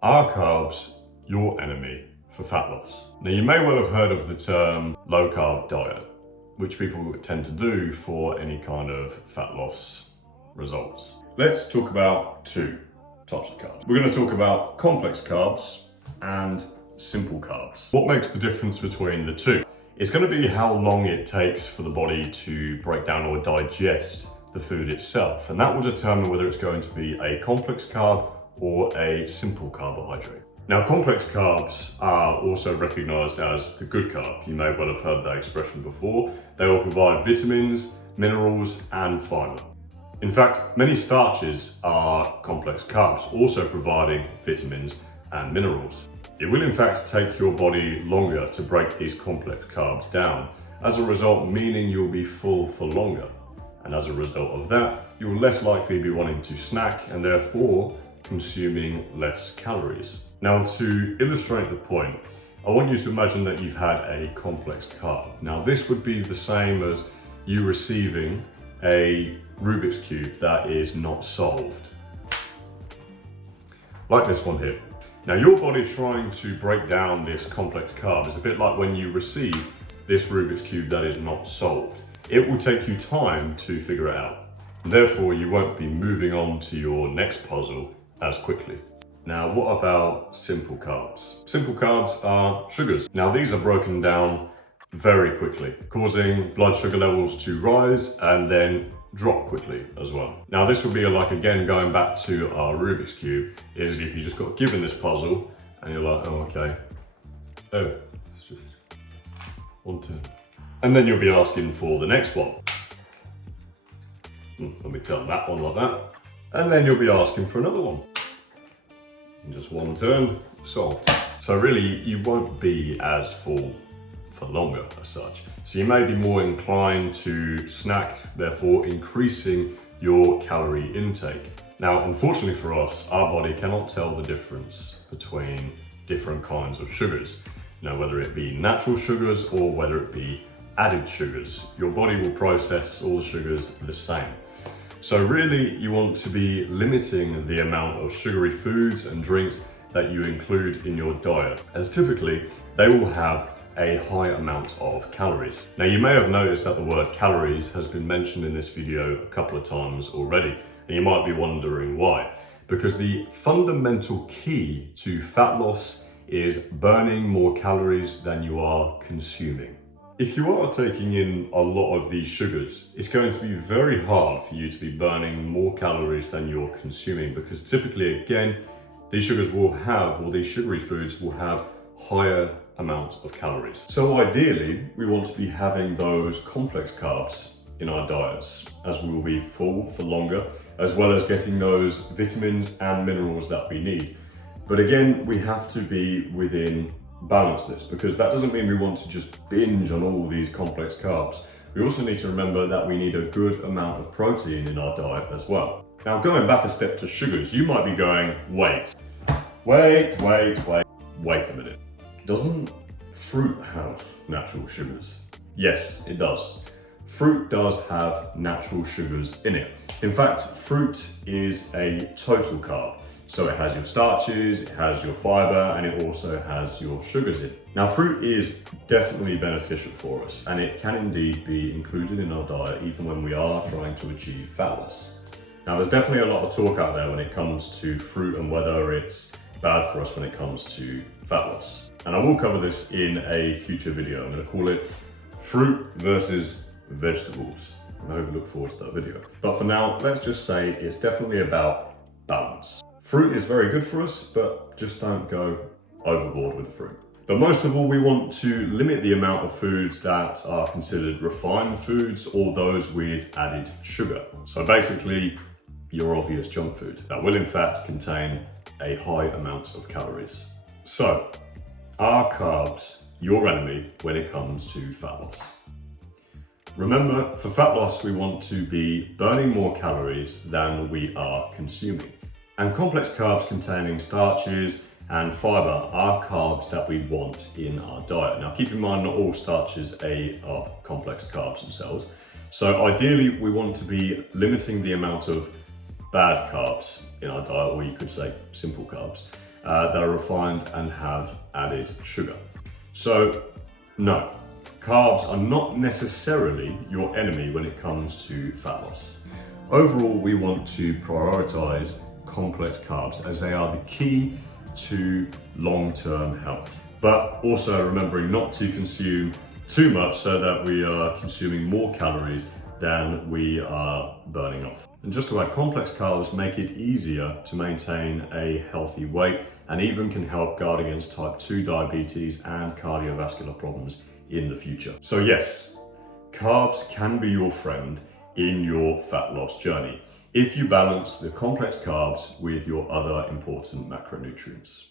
Are carbs your enemy for fat loss? Now, you may well have heard of the term low carb diet, which people tend to do for any kind of fat loss results. Let's talk about two types of carbs. We're going to talk about complex carbs and simple carbs. What makes the difference between the two? It's going to be how long it takes for the body to break down or digest the food itself, and that will determine whether it's going to be a complex carb or a simple carbohydrate. Now, complex carbs are also recognized as the good carb. You may well have heard that expression before. They will provide vitamins, minerals, and fiber. In fact, many starches are complex carbs, also providing vitamins and minerals. It will in fact take your body longer to break these complex carbs down. As a result, meaning you'll be full for longer. And as a result of that, you'll less likely be wanting to snack and therefore consuming less calories. Now, to illustrate the point, I want you to imagine that you've had a complex carb. Now, this would be the same as you receiving a Rubik's Cube that is not solved. Like this one here. Now, your body trying to break down this complex carb is a bit like when you receive this Rubik's Cube that is not solved. It will take you time to figure it out. Therefore, you won't be moving on to your next puzzle as quickly. Now, what about simple carbs? Simple carbs are sugars. Now, these are broken down very quickly, causing blood sugar levels to rise and then drop quickly as well. Now, this would be like, again, going back to our Rubik's Cube, is if you just got given this puzzle and you're like, oh, okay. Oh, it's just one turn. And then you'll be asking for the next one. Let me turn that one like that. And then you'll be asking for another one. And just one turn, solved. So really, you won't be as full for longer as such. So you may be more inclined to snack, therefore increasing your calorie intake. Now, unfortunately for us, our body cannot tell the difference between different kinds of sugars. You know, whether it be natural sugars or whether it be added sugars. Your body will process all the sugars the same. So really, you want to be limiting the amount of sugary foods and drinks that you include in your diet, as typically they will have a high amount of calories. Now, you may have noticed that the word calories has been mentioned in this video a couple of times already, and you might be wondering why. Because the fundamental key to fat loss is burning more calories than you are consuming. If you are taking in a lot of these sugars, it's going to be very hard for you to be burning more calories than you're consuming, because typically, again, these sugars will have, or these sugary foods will have higher amounts of calories. So ideally, we want to be having those complex carbs in our diets, as we will be full for longer, as well as getting those vitamins and minerals that we need. But again, we have to be within balanceness, because that doesn't mean we want to just binge on all these complex carbs. We also need to remember that we need a good amount of protein in our diet as well. Now, going back a step to sugars, you might be going, wait a minute. Doesn't fruit have natural sugars? Yes, it does. Fruit does have natural sugars in it. In fact, fruit is a total carb. So it has your starches, it has your fiber, and it also has your sugars in. Now, fruit is definitely beneficial for us, and it can indeed be included in our diet even when we are trying to achieve fat loss. Now, there's definitely a lot of talk out there when it comes to fruit and whether it's bad for us when it comes to fat loss. And I will cover this in a future video. I'm going to call it Fruit versus Vegetables. And I hope you look forward to that video. But for now, let's just say it's definitely about balance. Fruit is very good for us, but just don't go overboard with the fruit. But most of all, we want to limit the amount of foods that are considered refined foods or those with added sugar. So basically, your obvious junk food that will in fact contain a high amount of calories. So, are carbs your enemy when it comes to fat loss? Remember, for fat loss, we want to be burning more calories than we are consuming. And complex carbs containing starches and fiber are carbs that we want in our diet. Now, keep in mind, not all starches are complex carbs themselves. So ideally, we want to be limiting the amount of bad carbs in our diet, or you could say simple carbs, that are refined and have added sugar. So, no, carbs are not necessarily your enemy when it comes to fat loss. Overall, we want to prioritize complex carbs as they are the key to long-term health. But also remembering not to consume too much so that we are consuming more calories than we are burning off. And just to add, complex carbs make it easier to maintain a healthy weight and even can help guard against type 2 diabetes and cardiovascular problems in the future. So yes, carbs can be your friend in your fat loss journey if you balance the complex carbs with your other important macronutrients.